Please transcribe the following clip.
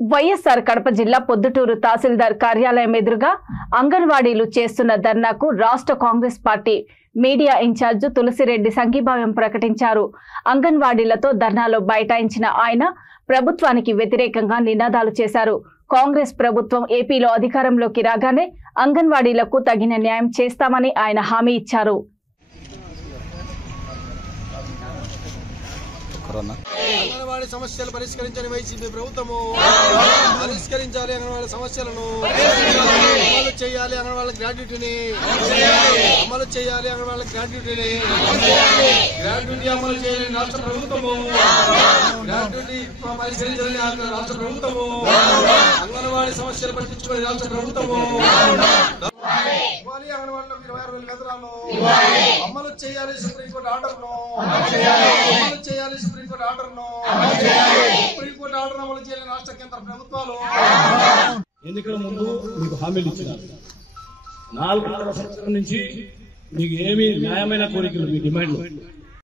వైఎస్ఆర్ కడప జిల్లా పొద్దుటూరు తహసీల్దార్ కార్యాలయం ఎదురుగా అంగన్వాడీలు చేస్తున్న ధర్నాకు రాష్ట్ర Congress party media incharge Tulasi Reddy సంఘీభావం ప్రకటించారు. అంగన్వాడీలతో ధర్నాలో బైఠాయించిన ఆయన ప్రభుత్వానికి వ్యతిరేకంగా నినాదాలు చేశారు. కాంగ్రెస్ ప్రభుత్వం ఏపీలో అధికారంలోకి రాగానే అంగన్వాడీలకు తగిన న్యాయం చేస్తామని ఆయన హామీ ఇచ్చారు. అంగన్వాడీ సమస్యలు పరిష్కరించని వైసీపీ ప్రభుత్వము పరిష్కరించాలి. అంగన్వాడీ సమస్యలను అమలు చేయాలి. అంగన్వాడీ గ్రాడ్యుటీని అమలు చేయాలి. అంగన్వాడీ గ్రాడ్యుటీ అమలు చేయాలి. రాష్ట్ర ప్రభుత్వము గ్రాడ్యుటీ పరిష్కరించాలి. రాష్ట్ర ప్రభుత్వము అంగన్వాడీ సమస్యలు పట్టించుకుని రాష్ట్ర ప్రభుత్వము అంగన్వాడీలో 26,000 వేతనాలు అమలు చేయాలి. సుప్రీంకోర్టు ఆర్డర్ను అమలు చేయాలి. సుప్రీంకోర్టు ఆర్డర్ను అమలు చేయాలి. రాష్ట్ర కేంద్ర ప్రభుత్వాలు ఎన్నికల ముందు మీకు హామీలు ఇచ్చినారు. 4.5 సంవత్సరాల నుంచి మీకు ఏమి న్యాయమైన కోరికలు, మీ డిమాండ్లు